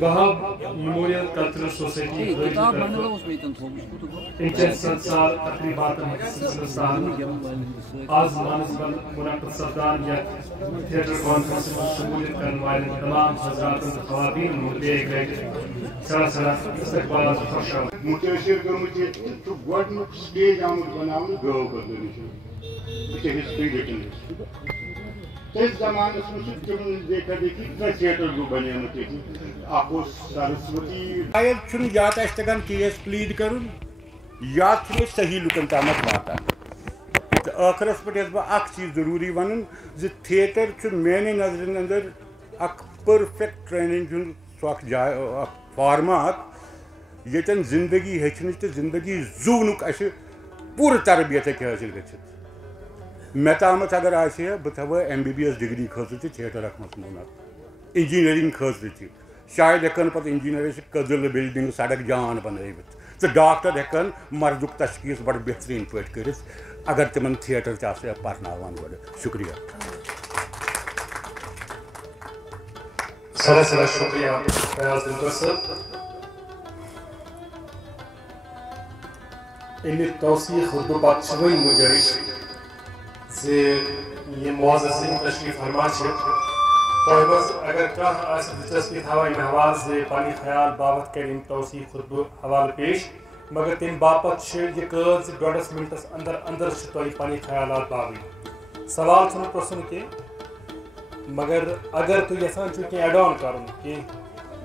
وہاب memorial cultural society سال تقریبات آز مانسبل منعقد سپدان یا تھیٹر کانفرنس میں شمولیت کرنے والے تمام حضرات و خواتین ایک سڑا استقبال خوش آمد متاثر کرمت گۄڈنیُک سٹیج آمت بناونہٕ گٲو بدلنٕچ یہ ہسٹری لکھن تس زمانس میں تم دیکھا دیکھی تھیٹر گو بنے اخ سرسوتی شاید یا تو تگان کیس پلیڈ کرن یا صحیح لکن تامت واتان تو آخرس پہ بہ چیز ضروری ون تھیٹر میانہ نظر اندر اخ پرفیکٹ ٹریننگ ہند سہ جائے فارمات یتن زندگی ہچنچ تو زندگی زونک اس پور تربیت حاصل گھت مے تامت اگر آسہ بہ تھو MBBS ڈگری خاطر تھیٹر مضمونات انجینئرنگ خاطر شاید ہیکن پتہ انجینئر کدل بلڈنگ سڑک جان بنوت تو ڈاکٹر ہیکن مردک تشخیص بڑھ بہترین پہ کرت اگر تمن تھیٹر پرناوان گۄڈٕ شکریہ سر شکریہ فیاض دلدر صاحب امہ توثیق خطبہ پتہ وی مجرش یہ معزز تشریف فرما تہ مز اگر کھانا دلچسپی تھوان امہ حوالہ پنہ خیال بابت کر توثیق خطبہ حوالہ پیش مگر تم باپت یہ قید ڈوڈس منٹس اندر اندر تہ پنہ خیالات باوی سوال پرسن کی مگر اگر تھی یژھان چھو کی ایڈ آن کرن کی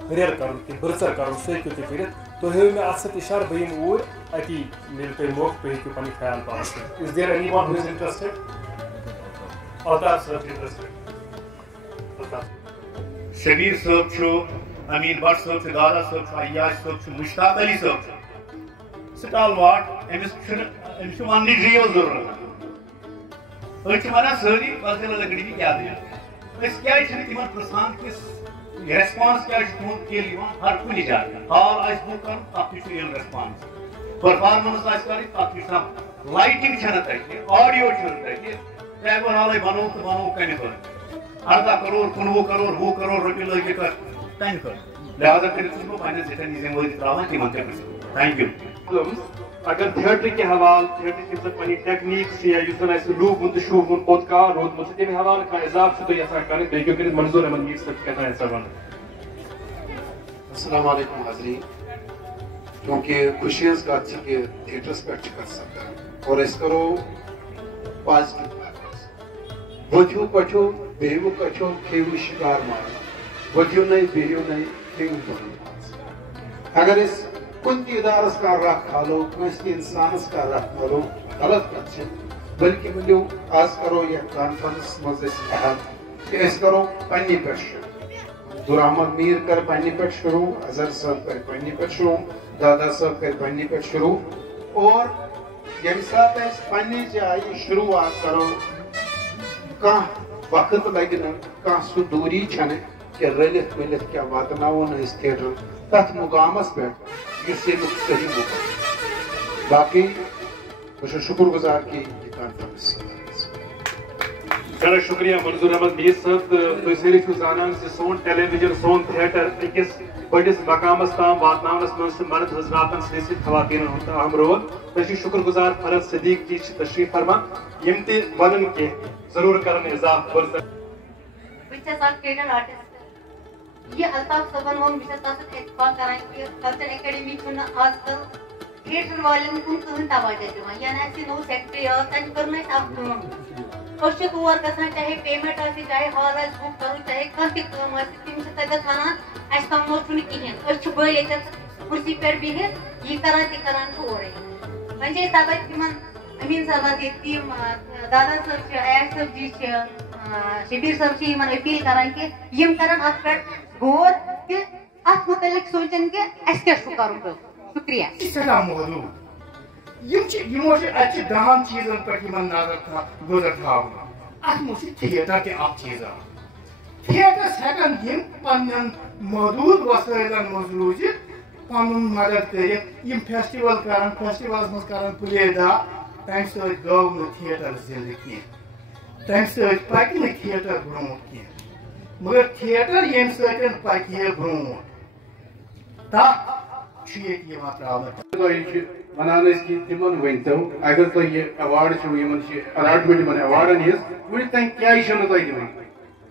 ہریر کرن کی برسر کرن سہ ہیکو تھی کرت تو ہیو میں ات سۭتۍ اشارہ بہ یم اور اتی مل تہ موقع تھی ہیکو پنہ خیال باوت کر is there anyone who is interested Avtar sahab interested Shabbir صاحب چھو امین بٹ صاحب چھو دادا صاحب چھو عیاش صاحب چھو مشتاق علی صاحب چھو سٹال واٹ امس ون ڈریو ضرورت أسۍ ونان سٲری پتہٕ لکڑی کیا دیا أسۍ کیٛازِ چھِنہٕ تِمن پرژھان کہِ ریسپانس کیٛازِ چھُ تُہُنٛد ییٚلہِ یِوان ہر کُنہِ جایہِ ہال آسہِ بُک کرُن تتھ تہِ چھُ یِوان ریسپانس پٔرفارمنس آسہِ کَرٕنۍ تتھ تہِ چھُ آسان لایٹنگ چھنہٕ تتہِ آڈیو چھُنہٕ تتہِ ٹیگور ہالے بنوو تہٕ بنوو کمہِ خٲطرٕ 18 کروڑ 19 کروڑ 20 کروڑ رۄپیہِ لٲگِتھ تتھ تمہِ خٲطرٕ لہذا کٔرِتھ چھُس بہٕ پننٮ۪ن زِٹھٮ۪ن یہِ ذمہٕ وٲری تراوان تِمن تہِ گژھِ تھینک یوٗ اگر تھیٹر کے حوالہ تھیٹر کی پنی ٹیکنیکس یا اس زن اس لوبن تو شوبن پودکار روزمت تمہ حوالہ کھانا اضافہ تو یژھان کریں بیٚیہِ کٔرِتھ منظور احمد میٖر صٲب کیٛاہ تام ون السلام علیکم حاضرین کیونکہ خوشی ہز کت کہ تھیٹرس پہ کر سپدان اور اس کرو پازیٹو ودھو پٹھو بہو کچھو کھیو شکار مار ودھو نہیں بہو نہیں کھیو بنو اگر اس کن تہ ادارس کا راہ کھالو کنس تہ انسانس کا راہ کھالو غلط کت بلکہ ولو آز کرو یہ کانفرنس مز اہم کہ اس کرو پنہ پہ شروع دور احمد میر کر پنہ پہ شروع اظہر صاحب کر پنہ پہ شروع دادا صاحب کر پنہ پہ شروع اور یم سات اس پنہ جائے شروعات کرو کان وقت لگہ کان سہ دوری چھنہ کہ رلت ملت کیا واتناون اس تھیٹر تت مقامس پہ اس یمیک صحیح مقام باقی بہت شکر گزار کی یہ کانفرنس سر شکریہ منظور احمد میر صاحب تھی ساری چھو زانان سون ٹیلی ویژن سون تھیٹر اکس بڑس مقامس تام واتناونس مز مرد حضراتن ست خواتین ہند اہم رول تھی شکر گزار فرد صدیق جی تشریف فرما یم تہ ونن کی ضرور کرن اضافہ یہ الطاف صاحبن وون بہت تس اتفاق کران کہ کلچر اکیڈمی چھُنہٕ آز کل تھیٹر والٮ۪ن کُن کٕہٕنۍ توجہ دِوان یعنی اَسہِ نوٚو سیکٹری آو تَتہِ کٔر نہٕ اَسہِ اکھ کٲم أسۍ چھِ تور گژھان چاہے پیمنٹ آسہِ چاہے ہال آسہِ بُک کرُن چاہے کانٛہہ تہِ کٲم آسہِ تِم چھِ تَتٮ۪تھ وَنان اَسہِ کموو چھُنہٕ کِہیٖنۍ أسۍ چھِ بٔلۍ ییٚتٮ۪تھ کُرسی پٮ۪ٹھ بِہِتھ یہِ کران تہِ کران چھُ اورَے وۄنۍ چھِ أسۍ تَوَے تِمن أمیٖن صٲبس ییٚتہِ تِم دادا صٲب چھِ عیاش صٲب جی چھِ شبیر صٲب چھِ یِمن اپیٖل کران کہِ یِم کرن اتھ پٮ۪ٹھ غور کہ اتھ متعلق سوچن کہ اس کیا چھُ کرُن شکریہ سٹھاہ محدود یمو اتہ دہن چیزن پہ نظر تھاؤن ات مجھ تھیٹر تہ اخ چیز تھیٹرس ہیکن یم پن محدود وسائلن مز روزت پن مدد کرت یم فیسٹول کران فیسٹولس مز کران پلے دا تمہ سۭتۍ گوٚو نہٕ تھیٹر زندٕ کینٛہہ تمہ سۭتۍ پکہِ نہٕ تھیٹر برونٛٹھ کینٛہہ مگر تھیٹر یم سۭتۍ پکہِ برونٛٹھ تتھ چھُ ییٚتہِ یِوان ترٛاونہٕ ونان کہ تمن ورتو اگر تھی یہ ایوارڈ الاٹمنٹ یمن ایوارڈن ہز ون تین کیا تھی دان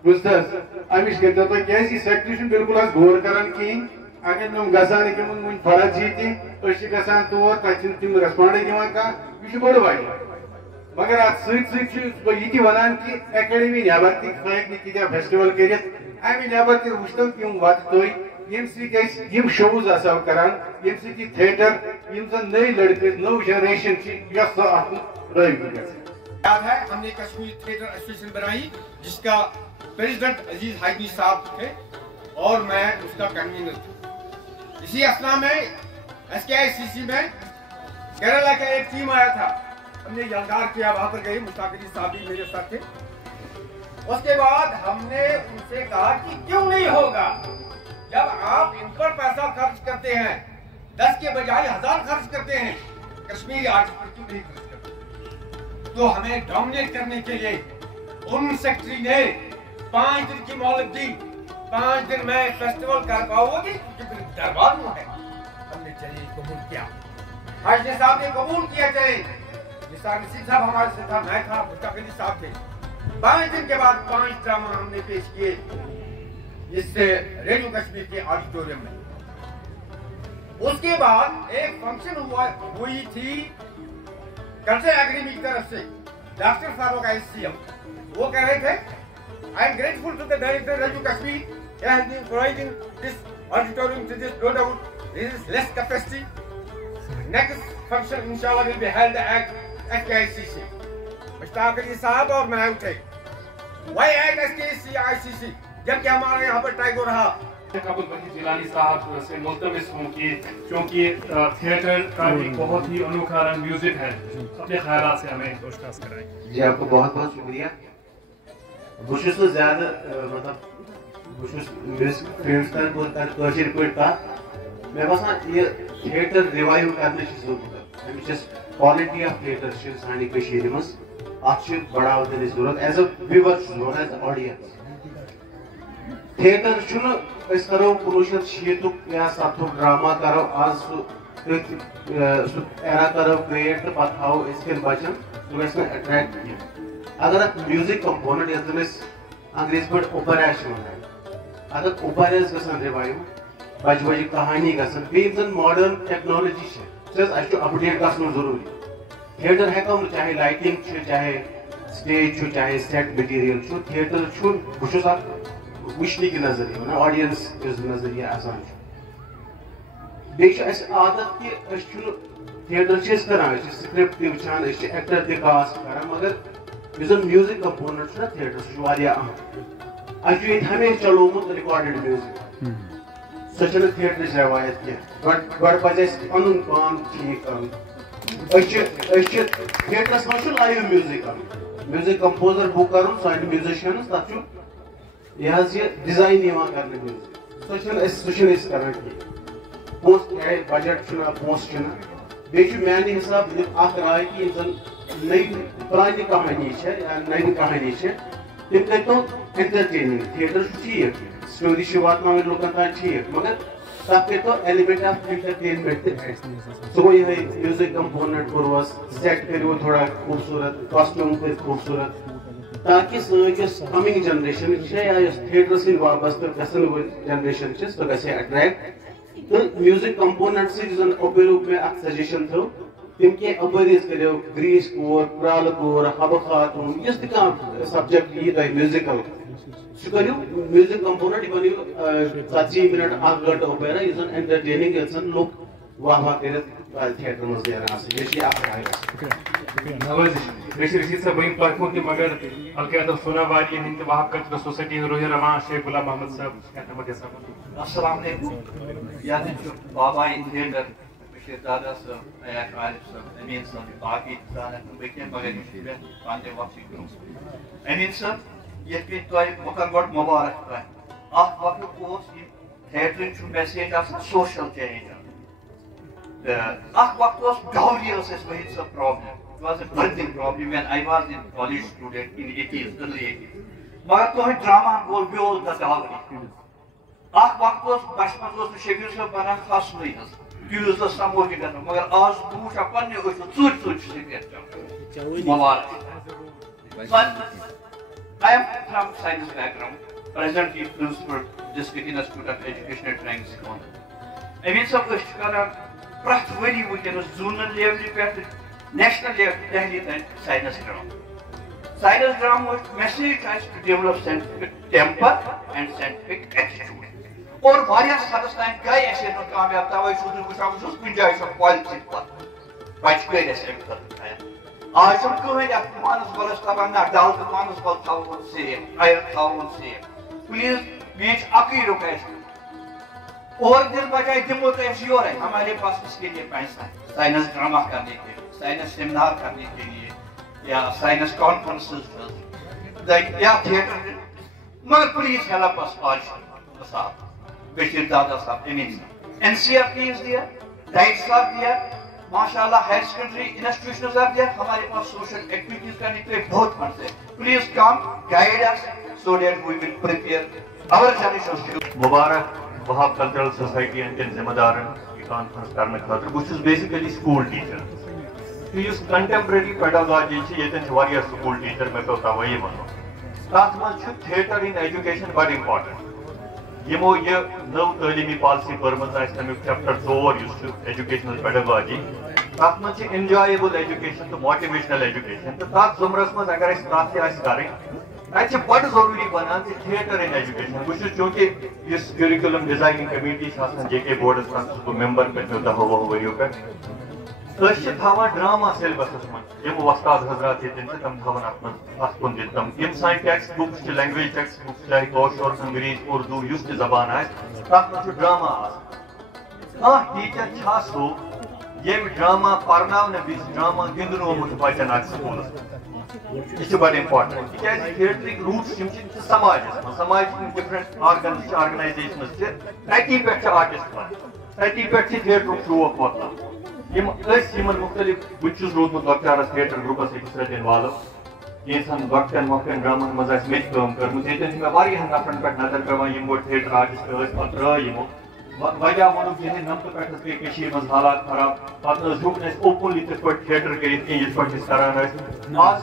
بوزت امچ کٔرتو تُہۍ کیازِ سیکٹری چھُنہٕ بالکل حظ غور کران کہین اگر نم گژھان تمن ون فرض یی تہِ أسۍ چھِ گژھان تور تتہِ چھِنہٕ تِم ریسپانڈے دِوان کانٛہہ یہِ چھُ بٔڑ وجہ مگر اتھ سۭتۍ سۭتۍ چھُس بہٕ یہِ تہِ ونان کہ ایکیڈمی نیبر تہِ ہیٚکہِ نہٕ تیٖتیاہ فیسٹول کٔرِتھ امہِ نیبر تہِ وٕچھتو تِم وتہٕ تُہۍ یم سۭتۍ أسۍ یم شوز آسو کران یم سۭتۍ یہِ تھیٹر یم زن نئی لڑکہٕ نو جنریشن چھِ یۄس سۄ اتھ رٲغب گژھِ. یاد ہے ہم نے کشمیر تھیٹر ایسوسیشن بنائی جس کا پریزیڈنٹ عزیز حاجن صاحب تھے اور میں اس کا کنوینر تھا. اسی اسنا میں SKICC میں کیرلا کا ایک ٹیم آیا تھا, ہم نے یلگار کیا, وہاں پر گئے, مشتاق علی صاحب بھی میرے ساتھ تھے. اس کے بعد ہم نے ان سے کہا کہ کیوں نہیں ہوگا, جب آپ ان پر پیسہ خرچ کرتے ہیں 10 کے بجائے 1000 خرچ کرتے ہیں, کشمیری آرٹس پر کیوں نہیں خرچ کرتے. تو ہمیں ڈومینیٹ کرنے کے لیے ان سیکٹری نے 5 دن کی مہلت دی, 5 دن میں فیسٹیول کر پاؤ گی کیونکہ پھر دربار میں ہے. ہم نے چلیے قبول کیا, حاجن صاحب نے قبول کیا. چلے نثار نسیم صاحب ہمارے سے تھا, میں تھا, مشتاق علی صاحب تھے. 5 دن کے بعد 5 ڈرامہ ہم نے پیش کیے اس سے ریڈیو کشمیر کے آڈیٹوریم میں. اس کے بعد ایک فنکشن ہوئی تھی کلچرل اکیڈمی کی طرف سے, ڈاکٹر فاروق ICM, وہ کہہ رہے تھے I am grateful to the director Radio Kashmir, he has been providing this auditorium to this, no doubt there is less capacity. Next function inshallah will be held at SKICC. Mushtaq Ali صاحب اور میں اٹھے, why at SKICC جبکہ ہمارے یہاں پر ٹائگو رہا. قبول بخش جیلانی صاحب سے ملتمس ہوں کہ چونکہ تھیٹر کا ایک بہت ہی انوکھا رنگ میوزک ہے, اپنے خیالات سے ہمیں پوڈکاسٹ کرائیں. جی آپ کو بہت بہت شکریہ. بہت زیادہ مطلب بہت فلمس کر پہ کت مے باسان یہ تھیٹر ریوائو کرنے کی ضرورت, امچ کوالٹی آف تھیٹر سانہ مز ات بڑھاو دن ضرورت ایز اے ویور ضرورت ایز اے آڈینس. تھیٹر چھ کرو 1960 یا 70 ڈرامہ کرو آج سہ ایرا کرو کریٹ تو پتہ ہاو کن بچن سہ گھس نا اٹریکٹ کھانا. اگر اتھ میوزک کمپوننٹ یس زن انگریز پہ اوپرا ونان, اگر اوپر گھان ریوائو, بجہ بجہ کہانی گھان بیٚیہِ زن ماڈرن ٹیکنالوجی اہم اپڈیٹ گھن ضروری. تھیٹر ہیکو نا چاہے لائٹنگ چاہے سٹیج چاہے سیٹ مٹیریل تھیٹر بہت اخ وچھنے کی نظریہ آڈینس نظریہ آسان. بیٚیہِ چھُ عادت کہ تھیٹر کران سکرپٹ تہِ وٕچھان ایکٹر تہِ کاسٹ کران, مگر یُس زن میوزک کمپوننٹ چھُ تھیٹر سہ اہم. اَسہِ چھُ ییٚتہِ ہمیشہ چلومُت رِکاڈِڈ میوزک, سۄ چھنہٕ تھیٹرٕچ روایت کینٛہہ. گۄڈٕ پزِ اَسہِ پنُن پان ٹھیٖک کرُن. تھیٹرس منٛز چھُ لایو میوزک کرُن, میوزک کمپوزر بُک کرُن سانہِ میوزِشنس, تتھ چھُ یہ حظ یہ ڈیزائن یوان کرنے میوزک, سہ چھِنہٕ أسۍ کران کینٛہہ. پونٛسہٕ بجٹ چھُنہ پونٛسہٕ چھُنہ. بیٚیہِ چھُ میانہِ حساب اکھ راے کہ یِم زن نئی پرانہِ کہانی یا نوِ کہانی تِم کٔرۍتو انٹرٹیننگ. تھیٹر چھُ ٹھیٖک, سٹوری چھِ واتناوٕنۍ لُکن تام ٹھیٖک, مگر تتھ کٔرۍتو ایلِمنٹ آف انٹرٹینمنٹ تہِ ایڈ. سُہ گوٚو یِہے میوزک کمپوننٹ کوٚروس, سیٹ کٔرِو تھوڑا خوٗبصوٗرت, کاسٹیوم کٔرِو خوٗبصوٗرت, تاکہ سٲنۍ یۄس کمنگ جنریشن یا یۄس تھیٹر سۭتۍ وابستہٕ گژھن وٲلۍ جنریشن چھِ سۄ گژھِ اٹریکٹ. تہٕ میوزک کمپوننٹ سۭتۍ زن اوبیروٗ مےٚ اکھ سجیشن تھٲو, تم کینٛہہ اپٲرۍ کٔرِو گریٖس کور, کرالہٕ کور, حبہٕ خاتوٗن, یُس تہِ کانٛہہ سبجیکٹ یی تۄہہِ میوزکل سُہ کٔرِو میوزک کمپوننٹ. یہِ بنٲیِو 40 منٹ 1 گنٹہٕ اوپیرا یُس زن انٹرٹیننگ یتھ زن لُکھ واہ واہ کٔرِتھ تھیٹر منٛز نیران آسن. مےٚ چھِ یہِ اکھ راے. نوٲزِش بیٚیہِ چھِ رشیٖد صٲب وٕنہِ پٔرۍمُت تہِ, مگر القیادہ سوناواری ہٕنٛدۍ وہاب کلچرل سوساٮٔٹی روحی رحمان شیخ غلام محمد صاحب اہتمام صاحب. السلام علیکم. ییٚتٮ۪ن چھُ بابا اِن تھیٹر بشیر دادا صٲب, عیاش عارف صٲب, امین صٲب, باقٕے زانن نہٕ بہٕ کینٛہہ, مگر یہِ چھُ مےٚ پننہِ وقتٕے کوٚرمُت. امین صٲب یِتھ کٔنۍ تۄہہِ بہٕ کرٕ گۄڈٕ مُبارک تۄہہِ. اکھ وقت اوس یہِ تھیٹرٕچ چھُ میسیج آسان سوشل چینج, تہٕ اکھ وقت اوس ڈاوری ٲس اَسہِ وحید صٲب problem. It was a birthing problem when I was in college student in 80s, early 80s. مگر تُہنٛدۍ ڈرٛاما گوٚو بیول دَزاوٕنۍ اکھ وقت اوس بچپن اوس نہٕ شبیٖر صٲب بنان کھسنُے حظ تیٖژ ٲس سموکہِ کرنہٕ مگر آز بہٕ وٕچھِ ہا پننہِ أچھو ژوٗرِ ژوٗرِ چھُ سِگریٹ چٮ۪وان مُبارک I am from science background, presently principal District Institute of Education at Ranks Corner. أمۍ صٲب أسۍ چھِ کران پرٛٮ۪تھ ؤری وٕنکٮ۪نس زوٗنل لیولہِ پٮ۪ٹھ نیشنل لیولہِ دہلی تانۍ science drama Science drama message tries to develop scientific temper and scientific attitude. اور واریاہ حدس تام گٔے اَسہِ ییٚتہِ کامیاب تَوَے چھُس بہٕ وٕچھان بہٕ چھُس کُنہِ جایہِ چھُ پالِٹِکس پتہٕ بچہِ کٔرۍ اَسہِ اَمہِ خٲطرٕ تیار آز چھُنہٕ کٕہٕنۍ یَتھ مانسبلس دپان نہ ڈل تہٕ مانسبل تھاوون سیف اَیَر تھاوون سیف پلیٖز میٛٲنۍ چھِ اَکٕے رِکویسٹ اور دِنہٕ بجاے دِمو تۄہہِ أسۍ یورے ہمارے پاس اس کے لیے پیسہ سائنس ڈراما کرنے کے لیے سائنس سیمینار کرنے کے لیے یا سائنس کانفرنسز یا تھیٹر مگر پلیز ہیلپ اس آج sahab Bashir Dada sahab Amin sahab N C R T is there DIETs are there ماشاء اللہ higher secondary institutions are there ہمارے پاس سوشل ایکٹیویٹیز کرنے کے لیے بہت فنڈز ہے please come guide us so that we will prepare our generation Mubarak Wahab cultural society ہندین ذمہ دارن یہ کانفرنس کرنے خاطر بہت بیسیکلی سکول ٹیچر اس کنٹمپرری پیڈاگاجی یتن سکول ٹیچر مے تو توے ون تک من تھیٹر ان ایجوکیشن بڑ امپارٹنٹ یمو یہ نو تعلیمی پالسی پرمز تمیک چیپٹر 4 ایجوکیشنل پیڈاگاجی تک من انجویبل ایجوکیشن تو موٹیویشنل ایجوکیشن تو تک زمرس مز اگر کت کریں اتہ بڑ ضروری بنان تھیٹر ان ایجوکیشن بہت چونکہ اس کیریکولم ڈیزائننگ کمیٹی جے کے بورڈس من ممبر پتمو 10 ؤریو پہ تھاوان ڈراما سیلبسس من وستاد حضرات تم تھاوان ات کن تم سان text books language text books چاہے کٲشُر انگریز اردو اس تہ زبان تک من ڈراما کھانا ٹیچر سو یم ڈراما پرناونہ وز ڈراما گندنومت بچن ات سکولس یہ بڑ امپارٹنٹ تک تھیٹرک روٹس سماجس سماج ڈفرنٹ آرگنائزیشنز تتی پہ آرٹسٹ بنان تتی پہ تھیٹرک شوق واتان مختلف بہت روزمت لکچارس تھیٹر گروپس اکس رت انوالو کینسن لکٹن مکٹن ڈرامن مز مے کم کرم یتن مے نفرن پہ نظر پیوان گو تھیٹر آرٹسٹ پہ ترمو وجہ ونک یہ نمتہ پہ گئی مز حالات خراب پہ ہوں اوپنلی تک تھیٹر کر کران آج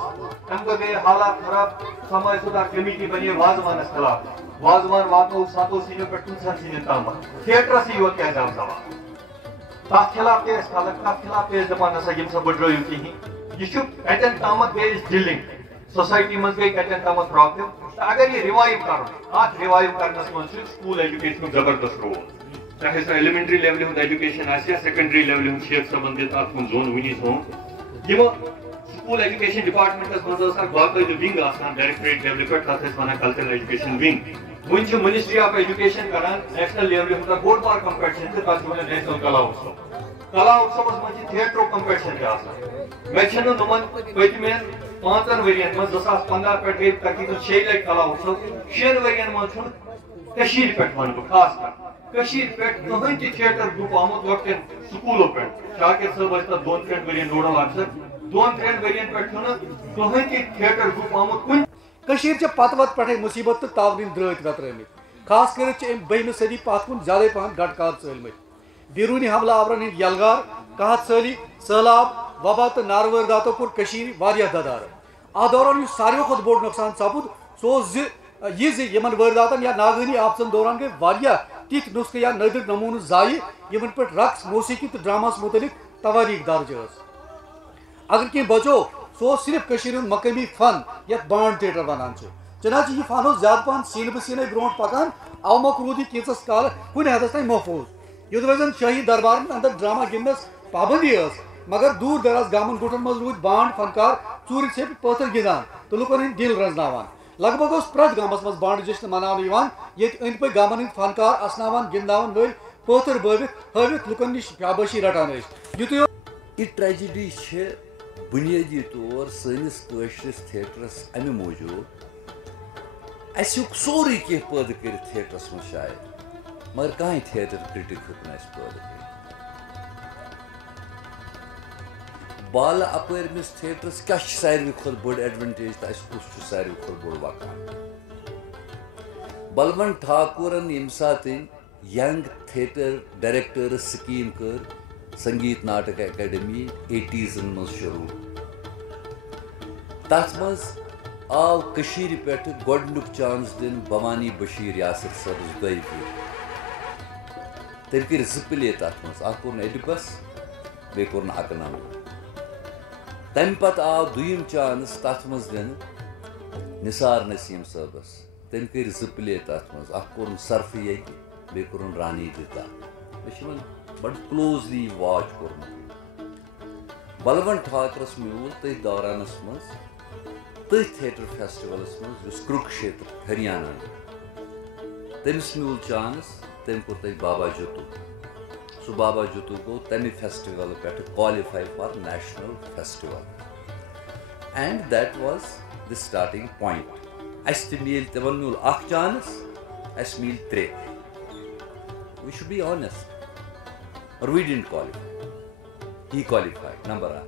ام گئی حالات خراب سماج سدھار کمیٹی بنے وازوانس خلاف وازوان واتو 7 سینو پہ 300 سین تام تھیٹرس یوت کیا آو سوال تر خلاف تہ خلق تر خلاف تہ دپان ہسا یم سا بڑھو کہین یہ کتن تام گئی ڈلنگ سوسائٹی من گئی کتن تام پرابلم اگر یہ ریوائو کر ات ریوائو کرنس من سکول ایجوکیشن زبردست رول چاہے سا ایلیمنٹری لیول ہند ایجوکیشن یا سیکنڈری لیول ہند شیخ صاحب دت ات کن زون ونی سون سکول ایجوکیشن ڈپارٹمنٹس مز باقاعدہ ونگ آسان ڈائریکٹریٹ لیول پہ تک ونان cultural education wing one ministry of education کران نیشنل لیول ہند بوڑ بار کمپٹیشن تک نیشنل کلا اتسو من تھیٹر کمپٹیشن مے نمن پتمین 5 ورین من 2015 پہ گئی تقریباً 6 لٹھ کلا اتسو 6 ورین من پہ ون بہ خاص کر پہ کہین تہ تھیٹر گروپ آمت لکٹن سکولوں پہ شاکر صاحب ٲسۍ تتھ 2-3 ورین نوڈل آفیسر 2-3 ورین پہ کہین تہ تھیٹر گروپ آمت کن پتہ وت پہ مصیبت تو تعاون درت وترمت خاص کر 12 صدی پت کن زیادہ پہن گٹکار ژلمت بیرونی حملہ آورن ہند یلغار قحط سٲلی سہلاب وبا تو ناروٲرداتو کور ددار ات دوران ساروی کھت بوڑ نقصان سپد سو یہ وٲرداتن یا ناگہانی آپژن دوران گئی تِتھ نسخہ یا نادر نمونہ ضائع یمن پہ رقص موسیقی تو ڈراماس متعلق تواریخ درج اگر کی بچو سو صرف مقامی فن یت بانڈ تھیٹر ونان چنانچہ یہ فن زیادہ پہن سین بہ سین برو پکان او مک رود یہ کینچس کال کن حدس تین محفوظ یوت وزن شاہی دربارن اندر ڈرامہ گندنس پابندی مگر دور دراز گامن گٹن مز رود بانڈ فنکار ژور ژھیپ پتھر گندان تو لکن ہند دل رزناوان لگ بھگ پریت گامس مز بانڈ جشن مناونہٕ یوان یت أنٛدۍ پٔکۍ گامن ہند فنکار اسناوان گندناون ول پتھر بٲوِتھ ہٲوِتھ لکن نش شابٲشی رٹان یُتُے یہ ٹریجڈی بنیادی طور سٲنِس کٲشرِس تھیٹرس امہِ موٗجوٗب اَسہِ ہیوٚک سورُے کینٛہہ پٲدٕ کٔرِتھ تھیٹرس منٛز شاید مگر کٕہٕنۍ تھیٹر کرٹک ہیوٚک نہٕ اَسہِ پٲدٕ کٔرِتھ بالہٕ اپٲرۍ أمِس تھیٹرس کیٛاہ چھِ ساروی کھۄتہٕ بٔڑ ایڈوانٹیج تہٕ اَسہِ کُس چھُ ساروی کھۄتہٕ بوٚڑ وقان بلون ٹھاکورن یم سات ینگ تھیٹر ڈائریکٹرس سکیم کر سنگیت ناٹک اکیڈمی 80s مز شروع. تس مز آو کشیر پہ گۄڈنیُک چانس دن بھوانی بشیر یاسر صٲبس دۄیہِ پھِرِ. تٔمۍ کٔرۍ 2 پلے تتھ مز، اکھ کوٚرُن ایڈِپس بیٚیہِ کوٚرُن اکنام. تمہِ پتہٕ آو دوٚیِم چانس تتھ منٛز دِنہٕ نثار نسیٖم صٲبس. تٔمۍ کٔرۍ 2 پلے تتھ منٛز، اکھ کوٚرُن سرفہٕ ییٚتہِ بیٚیہِ کوٚرُن رانی دِتا. مےٚ چھُ یِمن بڑٕ کلوزلی واچ کوٚرمُت. بلون ٹھاکرس میوٗل تٔتھۍ دورانس منٛز تٔتھۍ تھیٹر فیسٹولس منٛز یُس کُرکشیتر ہریانہ تٔمِس میوٗل چانس. تٔمۍ کوٚر تتہِ بابا جوتو. سُہ بابا جوتو گوٚو تمہِ فیسٹول پٮ۪ٹھٕ qualify for national festival and that was the starting point. اَسہِ تہِ میلہِ تِمن میوٗل اکھ چانس، اَسہِ میلہِ 3. وی شوڈ بی آنیسٹ اور وی ڈِڈنٹ کالِفاے. ہی کالِفاے نمبر 1.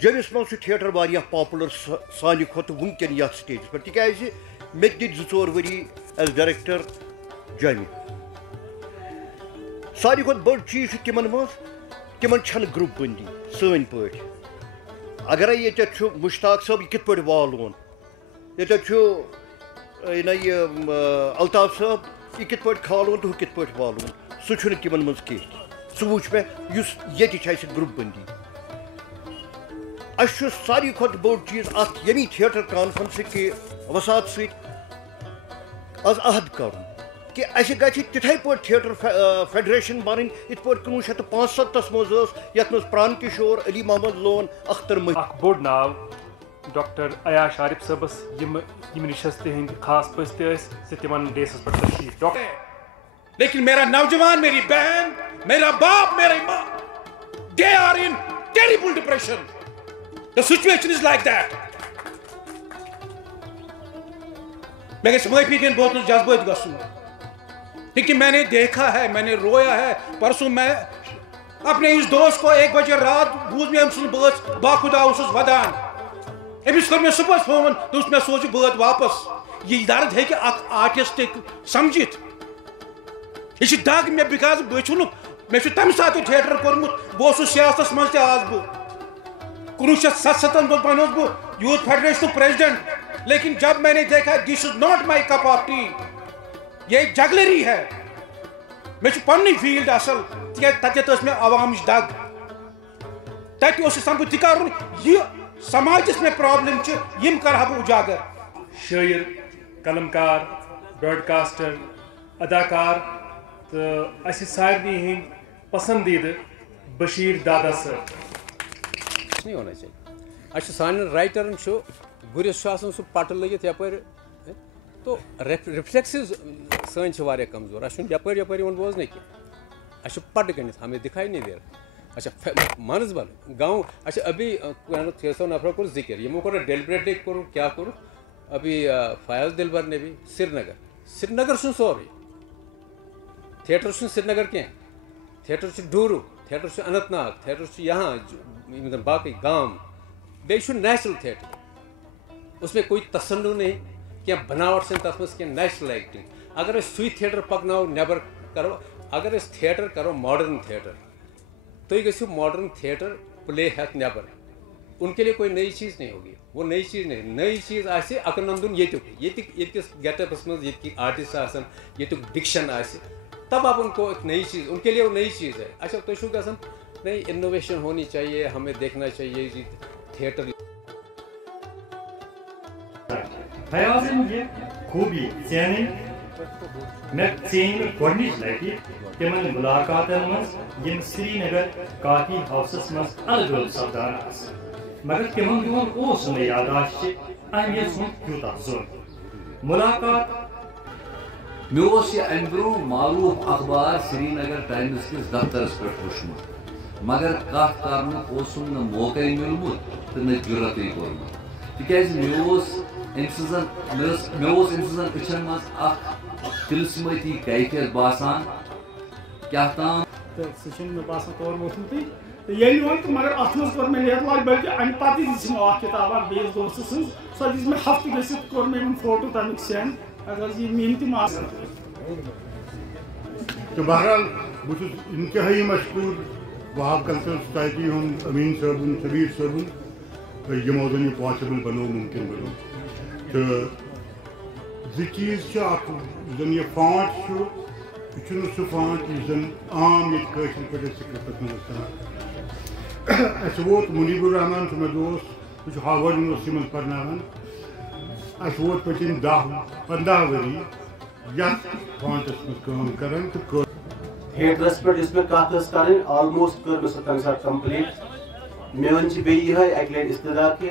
جیمس منٛز چھُ تھیٹر واریاہ پاپولر سانہِ کھۄتہٕ وٕنکٮ۪ن یتھ سٹیجس پٮ۪ٹھ، تِکیازِ مےٚ تہِ دِتۍ 2-4 ؤری ایز ڈایریکٹر جامہِ. ساروی کھۄتہٕ بٔڑ چیٖز چھُ تِمن منٛز تِمن چھنہٕ گرُپ بندی سٲنۍ پٲٹھۍ. اگرے ییٚتٮ۪تھ چھُ مشتاق صٲب یہِ کِتھ پٲٹھۍ والون، ییٚتٮ۪تھ چھُ یہِ الطاف صٲب یہِ کِتھ پٲٹھۍ کھالون تہٕ ہُہ کِتھ پٲٹھۍ والون، سُہ چھُنہٕ تِمن منٛز کینٛہہ. سُہ وٕچھ مےٚ یُس ییٚتہِ چھِ اَسہِ گرُپ بندی. اَسہِ چھُ ساروی کھۄتہٕ بوٚڑ چیٖز اَتھ ییٚمہِ تھیٹر کانفرنسٕکہِ وسات سۭتۍ آز عہد کرُن کہ اَسہِ گژھِ تِتھَے پٲٹھۍ تھیٹر فیڈریشن بنٕنۍ یِتھ پٲٹھۍ 1975 منٛز ٲس، یتھ منٛز پران کشور، علی محمد لون، اختر مہدی. اکھ بوٚڑ ناو ڈاکٹر عیاش عارف صٲبس یِم نِشس تِہنٛدۍ خاص پٔژھۍ تہِ ٲسۍ تہٕ تِمن ڈیسس پٮ۪ٹھ تشریٖف. لیکن میرا نوجوان، میری بہن، میرا باپ، میری ماں، they are in terrible depression. The situation is like that. میں گژھِ معٲفی دِنۍ بہت نہٕ جذبٲتی گژھُن، لیکن میں نے دیکھا ہے، میں نے رویا ہے. پرسوں میں اپنے اس دوست کو 1 بجے رات بوٗز مےٚ أمۍ سُنٛد بٲژ باخُدا اوسُس ودان. أمِس کوٚر مےٚ صُبحس فون، دوٚپُس مےٚ سوزِ بٲژ واپس. یہِ درد ہیٚکہِ اکھ آرٹِسٹ سمجھِتھ. یہ چھِ دگ مےٚ بِکاز بہٕ چھُنہٕ، مےٚ چھُ تَمہِ ساتہٕ تھیٹر کوٚرمُت. بہٕ اوسُس سیاستس منٛز تہِ آز بہٕ 1977 منٛز بنیوس بہٕ یوٗتھ فیڈریشنُک پریزیڈنٹ. لیکن جب میں نے دیکھا this is not my cup of tea, یہ ایک جگلری ہے. مےٚ چھُ پنٛنُے فیٖلڈ اصل، تِکیازِ تتٮ۪تھ ٲس مےٚ عوامٕچ دگ. تتہِ اوس آسان بہٕ تہِ کرُن یہِ سماجس مےٚ پرابلم چھِ یِم کرٕ ہا بہٕ اُجاگر. شٲعر، قلمکار، براڈکاسٹر، اداکار تہٕ اَسہِ سارنٕے ہٕنٛدۍ پسندیٖدٕ بشیر دادا صٲب. نہیں ہونا چاہیے. اچھا سانٮ۪ن رائٹرن چھُ گُرِس چھُ آسان سُہ پٹہٕ لٔگِتھ یپٲرۍ، تو رِفلیکسِو سٲنۍ چھِ واریاہ کمزور. اَسہِ چھُنہٕ یپٲرۍ یپٲرۍ یِوان بوزنٕے کینٛہہ، اَسہِ چھُ پٹہٕ کٔنِتھ ہمیں دِکھائی نہیں دے رہا. اچھا مانسبل گاؤں، اچھا ابھی 600 نفروں کو ذکر، یِمو کوٚر ڈیلبریٹلی کوٚر کیٛاہ کوٚرُکھ ابھی فیاض دلبر نے بھی سرینگر چھُنہٕ سورُے تھیٹر چھُنہٕ سرینگر کینٛہہ. تھیٹر چھُ ڈوٗروٗ، تھیٹر چھُ اننت ناگ، تھیٹر چھُ یہاں یِم زن باقٕے گام. بیٚیہِ چھُ نیچرل تھیٹر، اس میں کوئی تصنُع نہیں، کینٛہہ بناوٹ چھنہٕ تتھ منٛز کینٛہہ، نیچرل ایکٹنگ. اگر أسۍ سُے تھیٹر پکناوو نٮ۪بر کرو، اگر أسۍ تھیٹر کرو ماڈرن تھیٹر، تُہۍ گٔژھِو ماڈرن تھیٹر پلے ہٮ۪تھ نٮ۪بر، ان کے لیے کوئی نئی چیز نہیں ہوگی. وہ نئی چیز نہیں، نئی چیز آسہِ اکنندُن ییٚتِکِس گیٹ اپس منٛز ییٚتِکۍ آرٹسٹ آسن، ییٚتیُک ڈکشن آسہِ، تب آپ ان کو ایک نئی چیز، ان کے لیے وہ نئی چیز ہے. اچھا تُہۍ چھُو گژھان نہیں انوویشن ہونی چاہیے، ہمیں دیکھنا چاہیے جی تھیٹر. حیاضن یہ خوبی ژینٕنۍ مےٚ ژیٖنۍ گۄڈنِچ لٹہِ تِمن مُلاقاتن منٛز یِم سرینگر کافی ہاوسس منٛز الگٲب سپدان آسہٕ، مگر تِمن دۄہن اوس نہٕ یاداشتہِ اہمیت ہُنٛد تیوٗتاہ ظُلم. مُلاقات مےٚ اوس یہِ امہِ برونٛہہ معروٗف اخبار سرینگر ٹایمز کِس دفترس پٮ۪ٹھ وٕچھمُت، مگر کتھ کرنُک اوسُم نہٕ موقعے میوٗلمُت تہٕ نہٕ جُرتٕے کوٚرمُت، تِکیازِ مےٚ اوس أمۍ سٕنٛزن أچھن منٛز اکھ تِلسمٲتی کیفیت باسان کیٛاہ تام. تہٕ سُہ چھُنہٕ مےٚ باسان تور ووتمُتٕے تہٕ ییٚلہِ وۄنۍ تہٕ مگر اَتھ منٛز کوٚر مےٚ لیٹ لاگ، بٔلکہِ اَمہِ پَتہٕ دِژ مےٚ اکھ کِتاب اکھ بیٚیِس دوستہٕ سٕنٛز، سۄ دِژ مےٚ ہفتہٕ گٔژھِتھ کوٚر مےٚ یِمن فوٹو تَمیُک سینڈ تو بہرحال بہت انتہائی مشکور وہاب کلچرل سوسائٹی ہند امین صٲبُن شبیر صٲبُن یمو زن یہ پاسبل بنو ممکن بنو تو زٕ چیٖز چھِ اکھ زن یہ فانٹ یہ چھُنہٕ سُہ فانٹ یُس زن عام ییٚتہِ کٲشِر پٲٹھۍ أسۍ سکرپٹس منٛز کران اَسہِ ووت منیٖب الرحمان چھُ مےٚ دوس سُہ چھُ ہاروٲرڈ یونیورسٹی منٛز پرناوان اَسہِ ووت پٔتِم 10-15 ؤری یتھ فانٹس منٛز کٲم کران تہٕ تھیٹرس پہ اس میں کت کریں آلموسٹ کر سو تمہ سات کمپلیٹ میون بیٚیہِ یِہے اکہِ لٹہِ استدا کہ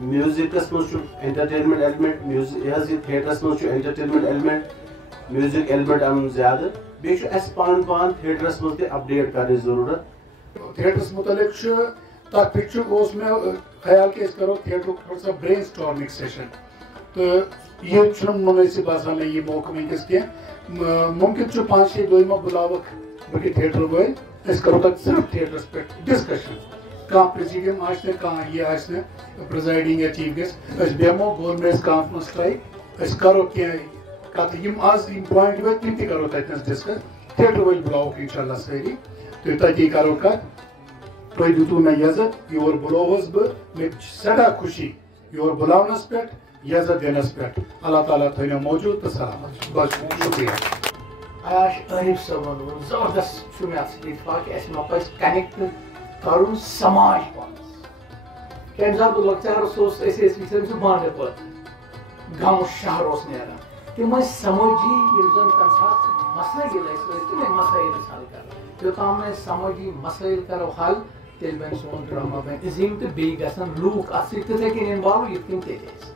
میوزکس مز انٹرٹینمنٹ ایلیمنٹ یہ تھیٹرس مز entertainment element music element in زیادہ بیٚیہِ چھُ اَسہِ پان تھیٹرس مز تہِ اپڈیٹ کرنٕچ ضروٗرت تھیٹرس متعلق تک پہ اوس مےٚ خیال کہ أسۍ کرو تھیٹرُک سا برین سٹارمنگ سیشن تہٕ یہ چھُنہٕ منٲسب باسان مےٚ یہِ موقعہٕ وٕنکیٚس کینٛہہ ممکن چھُ 5-6 دۄہ ما بُلاوکھ بٔڑۍ تھیٹر وٲلۍ أسۍ کرو تتھ صرف تھیٹرس پٮ۪ٹھ ڈسکشن کانٛہہ پریزیڈیم آسہِ نہٕ کانٛہہ یہِ آسہِ نہٕ پریزایڈنگ یا چیف گیسٹ أسۍ بیٚہمو گورمنٹ کانفرنس ٹایپ أسۍ کرو کینٛہہ کتھ یِم آز یِم پویِنٹ وٲتۍ تِم تہِ کرو تتنس ڈسکس تھیٹر وٲلۍ بُلاوکھ انشاءاللہ سٲری تہٕ تتی کرو کتھ تۄہہِ دِتوٗ مےٚ یزت یور بُلووُس بہٕ مےٚ چھِ سٮ۪ٹھاہ خوشی یور بُلاونس پٮ۪ٹھ یزت دِنس پٮ۪ٹھ اللہ تعالیٰ تھٲینو موجوٗد تہٕ سلامت بس شُکریہ عیاش عارف صٲبن ووٚن زبردست چھُ مےٚ اَتھ سۭتۍ اتفاق کہِ اَسہِ ما پَزِ کنیکٹ کرُن سماج پانس کمہِ ساتہٕ بہٕ لۄکچارس اوس أسۍ ٲسۍ وٕچھان سُہ بانڈٕ پٲتھۍ گامُک شہر اوس نیران تِم ٲسۍ سمٲجی یِم زن تمہِ ساتہٕ مسٲیل ٲسۍ تِمے مسٲیل ٲسۍ حل کران یوٚتام نہٕ أسۍ سمٲجی مسٲیل کرو حل تیٚلہِ بنہِ سون ڈرامہ بنہِ عظیٖم تہٕ بیٚیہِ گژھن لوٗکھ اتھ سۭتۍ تِتھے کٔنۍ اِنوالو یِتھ کٔنۍ تیٚلہِ ٲسۍ